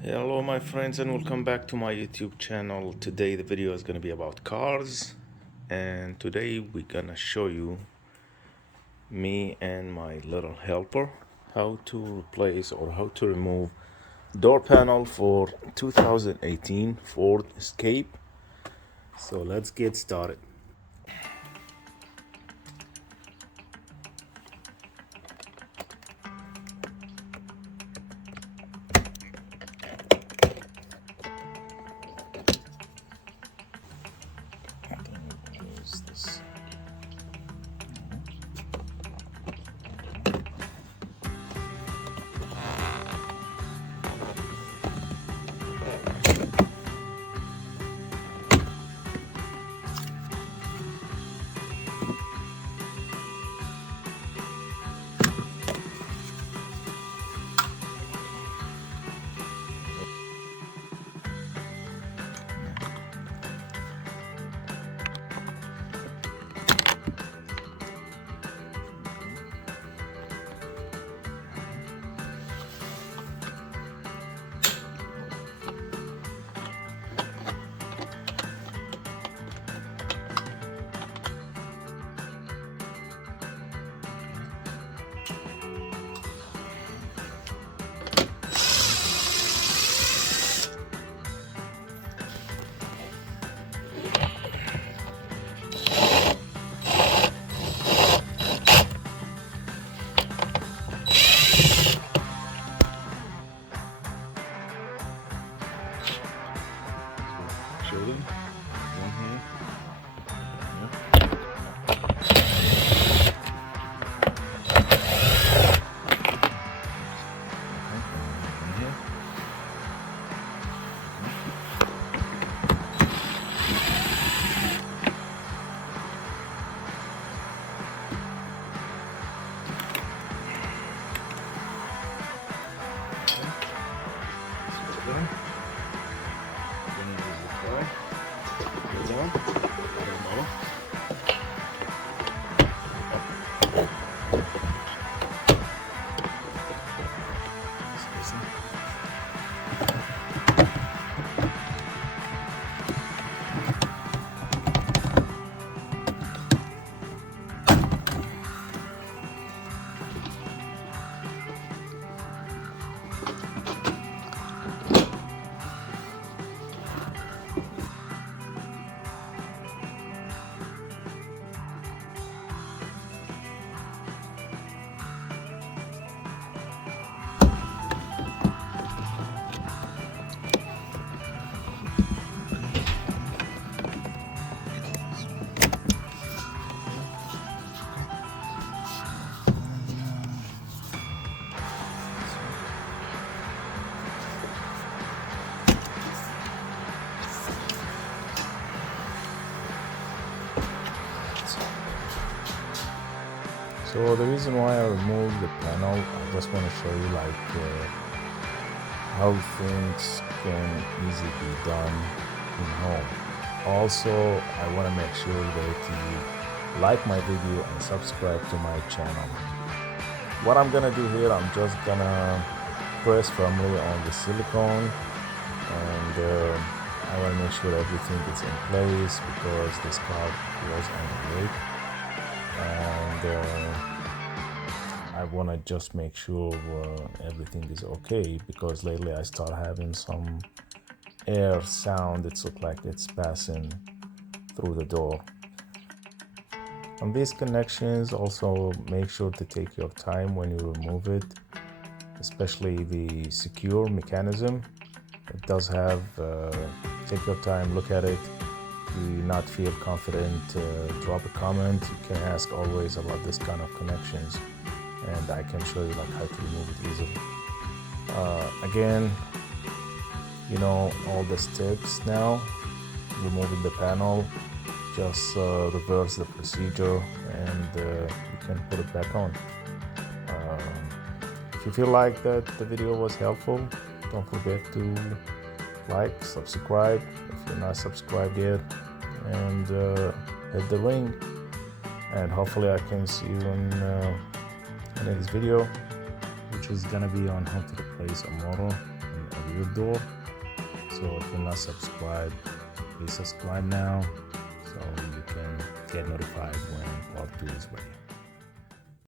Hello my friends and welcome back to my YouTube channel. Today the video is going to be about cars, and today we're gonna show you, me and my little helper, how to replace or how to remove door panel for 2018 Ford Escape. So let's get started. Use this. Show them. One here. So the reason why I removed the panel, I just want to show you how things can easily be done in home. Also, I want to make sure that you like my video and subscribe to my channel. What I'm gonna do here, I'm just gonna press firmly on the silicone, and I want to make sure everything is in place because this car was on the weight. And I want to just make sure everything is okay, because lately I start having some air sound. It looks like it's passing through the door. On these connections, also make sure to take your time when you remove it, especially the secure mechanism. It does have, take your time, look at it. If you not feel confident, drop a comment. You can ask always about this kind of connections, and I can show you how to remove it easily. Again, you know all the steps now. Removing the panel, just reverse the procedure, and you can put it back on. If you feel like that the video was helpful, don't forget to like, subscribe if you're not subscribed yet, and hit the ring. And hopefully I can see you in the next video, which is gonna be on how to replace a motor and to your door. So if you're not subscribed, please subscribe now so you can get notified when part 2 is ready.